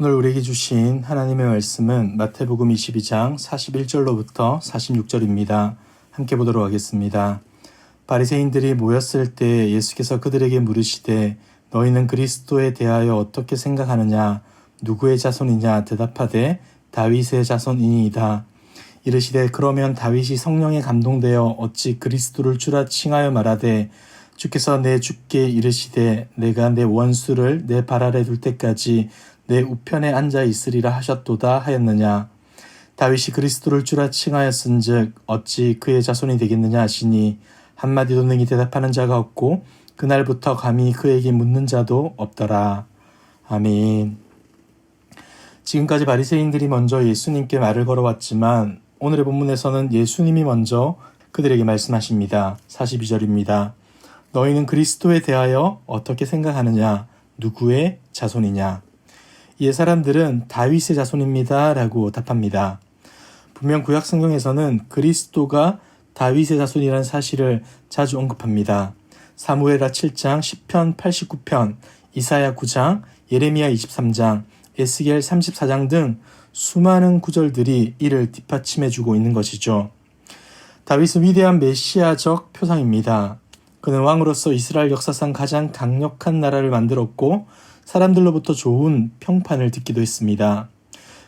오늘 우리에게 주신 하나님의 말씀은 마태복음 22장 41절로부터 46절입니다. 함께 보도록 하겠습니다. 바리새인들이 모였을 때 예수께서 그들에게 물으시되 너희는 그리스도에 대하여 어떻게 생각하느냐? 누구의 자손이냐? 대답하되 다윗의 자손이니이다. 이르시되 그러면 다윗이 성령에 감동되어 어찌 그리스도를 주라 칭하여 말하되 주께서 내 주께 이르시되 내가 내 원수를 내 발 아래 둘 때까지 내 우편에 앉아 있으리라 하셨도다 하였느냐. 다윗이 그리스도를 주라 칭하였은즉 어찌 그의 자손이 되겠느냐 하시니 한마디도 능히 대답하는 자가 없고 그날부터 감히 그에게 묻는 자도 없더라. 아멘. 지금까지 바리새인들이 먼저 예수님께 말을 걸어왔지만 오늘의 본문에서는 예수님이 먼저 그들에게 말씀하십니다. 42절입니다. 너희는 그리스도에 대하여 어떻게 생각하느냐? 누구의 자손이냐? 이에 사람들은 다윗의 자손입니다 라고 답합니다. 분명 구약 성경에서는 그리스도가 다윗의 자손이라는 사실을 자주 언급합니다. 사무엘하 7장, 시편 89편, 이사야 9장, 예레미야 23장, 에스겔 34장 등 수많은 구절들이 이를 뒷받침해주고 있는 것이죠. 다윗은 위대한 메시아적 표상입니다. 그는 왕으로서 이스라엘 역사상 가장 강력한 나라를 만들었고 사람들로부터 좋은 평판을 듣기도 했습니다.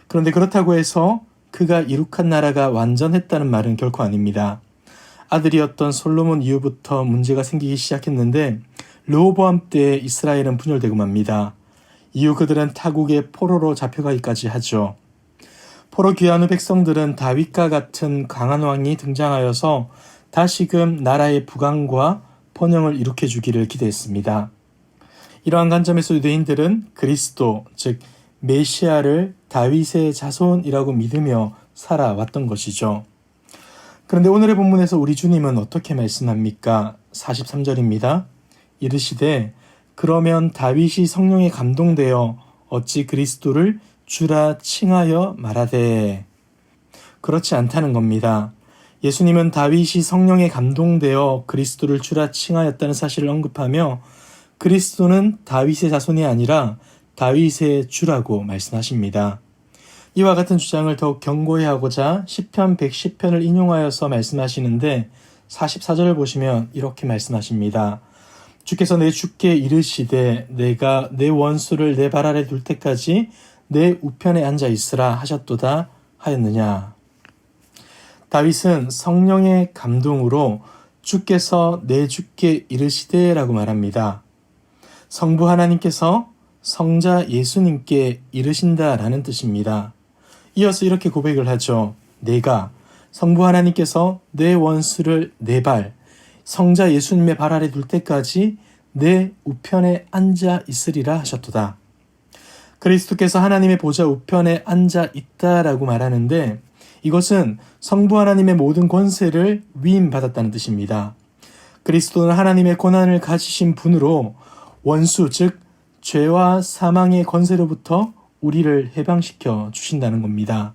그런데 그렇다고 해서 그가 이룩한 나라가 완전했다는 말은 결코 아닙니다. 아들이었던 솔로몬 이후부터 문제가 생기기 시작했는데 르호보암 때 이스라엘은 분열되고 맙니다. 이후 그들은 타국의 포로로 잡혀가기까지 하죠. 포로 귀환 후 백성들은 다윗과 같은 강한 왕이 등장하여서 다시금 나라의 부강과 번영을 일으켜주기를 기대했습니다. 이러한 관점에서 유대인들은 그리스도, 즉 메시아를 다윗의 자손이라고 믿으며 살아왔던 것이죠. 그런데 오늘의 본문에서 우리 주님은 어떻게 말씀합니까? 43절입니다. 이르시되 그러면 다윗이 성령에 감동되어 어찌 그리스도를 주라 칭하여 말하되. 그렇지 않다는 겁니다. 예수님은 다윗이 성령에 감동되어 그리스도를 주라 칭하였다는 사실을 언급하며 그리스도는 다윗의 자손이 아니라 다윗의 주라고 말씀하십니다. 이와 같은 주장을 더욱 견고히 하고자 시편 110편을 인용하여서 말씀하시는데 44절을 보시면 이렇게 말씀하십니다. 주께서 내 주께 이르시되 내가 내 원수를 내 발 아래 둘 때까지 내 우편에 앉아 있으라 하셨도다 하였느냐. 다윗은 성령의 감동으로 주께서 내 주께 이르시되 라고 말합니다. 성부 하나님께서 성자 예수님께 이르신다라는 뜻입니다. 이어서 이렇게 고백을 하죠. 내가 성부 하나님께서 내 원수를 내 발, 성자 예수님의 발 아래 둘 때까지 내 우편에 앉아 있으리라 하셨도다. 그리스도께서 하나님의 보좌 우편에 앉아 있다라고 말하는데 이것은 성부 하나님의 모든 권세를 위임받았다는 뜻입니다. 그리스도는 하나님의 권한을 가지신 분으로 원수, 즉 죄와 사망의 권세로부터 우리를 해방시켜 주신다는 겁니다.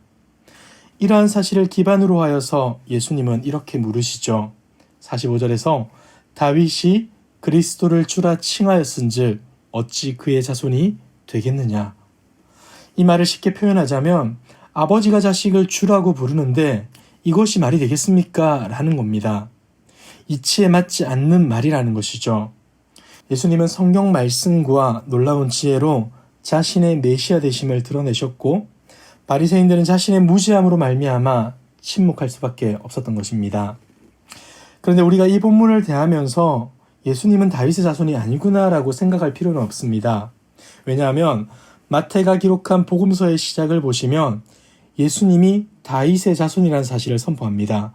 이러한 사실을 기반으로 하여서 예수님은 이렇게 물으시죠. 45절에서 다윗이 그리스도를 주라 칭하였은즉 어찌 그의 자손이 되겠느냐. 이 말을 쉽게 표현하자면 아버지가 자식을 주라고 부르는데 이것이 말이 되겠습니까? 라는 겁니다. 이치에 맞지 않는 말이라는 것이죠. 예수님은 성경 말씀과 놀라운 지혜로 자신의 메시아 되심을 드러내셨고 바리새인들은 자신의 무지함으로 말미암아 침묵할 수밖에 없었던 것입니다. 그런데 우리가 이 본문을 대하면서 예수님은 다윗의 자손이 아니구나라고 생각할 필요는 없습니다. 왜냐하면 마태가 기록한 복음서의 시작을 보시면 예수님이 다윗의 자손이라는 사실을 선포합니다.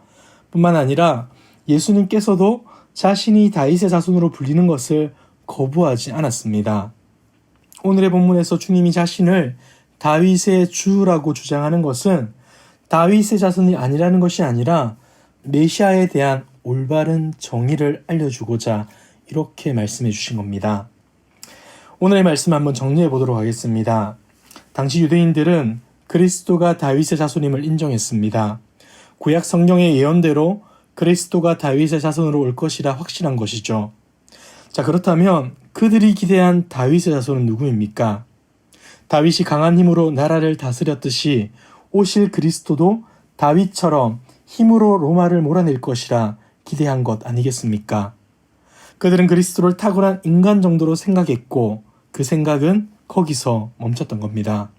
뿐만 아니라 예수님께서도 자신이 다윗의 자손으로 불리는 것을 거부하지 않았습니다. 오늘의 본문에서 주님이 자신을 다윗의 주라고 주장하는 것은 다윗의 자손이 아니라는 것이 아니라 메시아에 대한 올바른 정의를 알려주고자 이렇게 말씀해 주신 겁니다. 오늘의 말씀 한번 정리해 보도록 하겠습니다. 당시 유대인들은 그리스도가 다윗의 자손임을 인정했습니다. 구약 성경의 예언대로 그리스도가 다윗의 자손으로 올 것이라 확신한 것이죠. 자, 그렇다면 그들이 기대한 다윗의 자손은 누구입니까? 다윗이 강한 힘으로 나라를 다스렸듯이 오실 그리스도도 다윗처럼 힘으로 로마를 몰아낼 것이라 기대한 것 아니겠습니까? 그들은 그리스도를 탁월한 인간 정도로 생각했고 그 생각은 거기서 멈췄던 겁니다.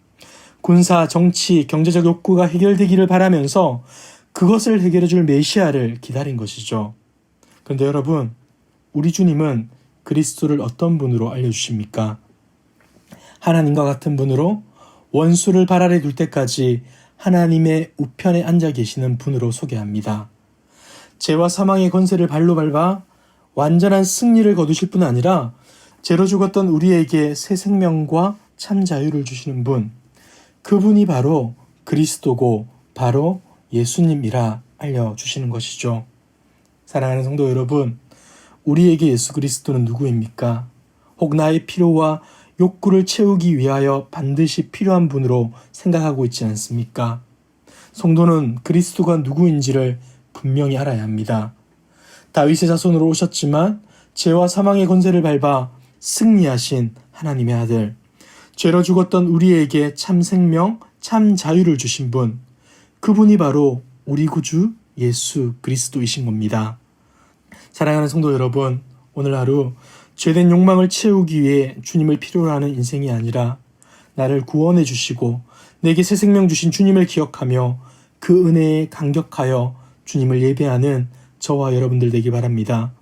군사, 정치, 경제적 욕구가 해결되기를 바라면서 그것을 해결해줄 메시아를 기다린 것이죠. 그런데 여러분, 우리 주님은 그리스도를 어떤 분으로 알려주십니까? 하나님과 같은 분으로 원수를 발 아래 둘 때까지 하나님의 우편에 앉아 계시는 분으로 소개합니다. 죄와 사망의 권세를 발로 밟아 완전한 승리를 거두실 뿐 아니라 죄로 죽었던 우리에게 새 생명과 참 자유를 주시는 분, 그분이 바로 그리스도고 바로 예수님이라 알려주시는 것이죠. 사랑하는 성도 여러분, 우리에게 예수 그리스도는 누구입니까? 혹 나의 필요와 욕구를 채우기 위하여 반드시 필요한 분으로 생각하고 있지 않습니까? 성도는 그리스도가 누구인지를 분명히 알아야 합니다. 다윗의 자손으로 오셨지만 죄와 사망의 권세를 밟아 승리하신 하나님의 아들, 죄로 죽었던 우리에게 참 생명, 참 자유를 주신 분, 그분이 바로 우리 구주 예수 그리스도이신 겁니다. 사랑하는 성도 여러분, 오늘 하루 죄된 욕망을 채우기 위해 주님을 필요로 하는 인생이 아니라 나를 구원해 주시고 내게 새 생명 주신 주님을 기억하며 그 은혜에 감격하여 주님을 예배하는 저와 여러분들 되기 바랍니다.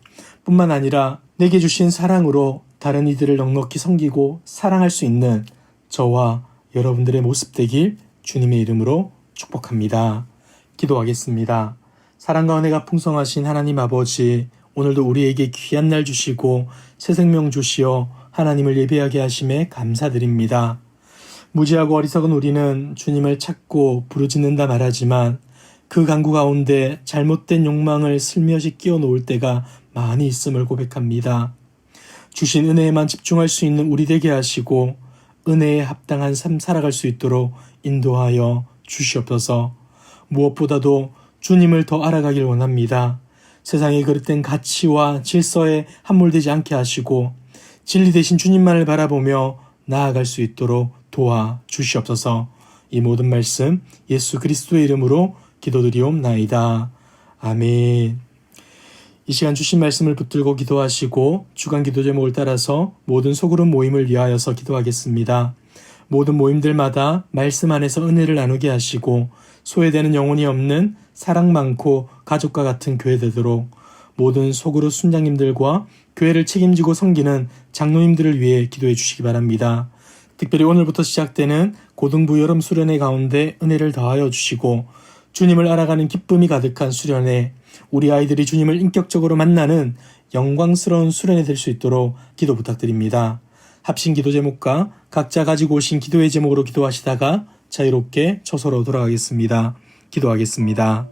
뿐만 아니라 내게 주신 사랑으로 다른 이들을 넉넉히 섬기고 사랑할 수 있는 저와 여러분들의 모습 되길 주님의 이름으로 축복합니다. 기도하겠습니다. 사랑과 은혜가 풍성하신 하나님 아버지, 오늘도 우리에게 귀한 날 주시고 새 생명 주시어 하나님을 예배하게 하심에 감사드립니다. 무지하고 어리석은 우리는 주님을 찾고 부르짖는다 말하지만 그 간구 가운데 잘못된 욕망을 슬며시 끼워 놓을 때가 많이 있음을 고백합니다. 주신 은혜에만 집중할 수 있는 우리 되게 하시고 은혜에 합당한 삶 살아갈 수 있도록 인도하여 주시옵소서. 무엇보다도 주님을 더 알아가길 원합니다. 세상의 그릇된 가치와 질서에 함몰되지 않게 하시고 진리 대신 주님만을 바라보며 나아갈 수 있도록 도와 주시옵소서. 이 모든 말씀 예수 그리스도의 이름으로 기도드리옵나이다. 아멘. 이 시간 주신 말씀을 붙들고 기도하시고 주간 기도 제목을 따라서 모든 소그룹 모임을 위하여서 기도하겠습니다. 모든 모임들마다 말씀 안에서 은혜를 나누게 하시고 소외되는 영혼이 없는 사랑 많고 가족과 같은 교회 되도록 모든 소그룹 순장님들과 교회를 책임지고 섬기는 장로님들을 위해 기도해 주시기 바랍니다. 특별히 오늘부터 시작되는 고등부 여름 수련회 가운데 은혜를 더하여 주시고 주님을 알아가는 기쁨이 가득한 수련회, 우리 아이들이 주님을 인격적으로 만나는 영광스러운 수련회 될 수 있도록 기도 부탁드립니다. 합신 기도 제목과 각자 가지고 오신 기도의 제목으로 기도하시다가 자유롭게 처소로 돌아가겠습니다. 기도하겠습니다.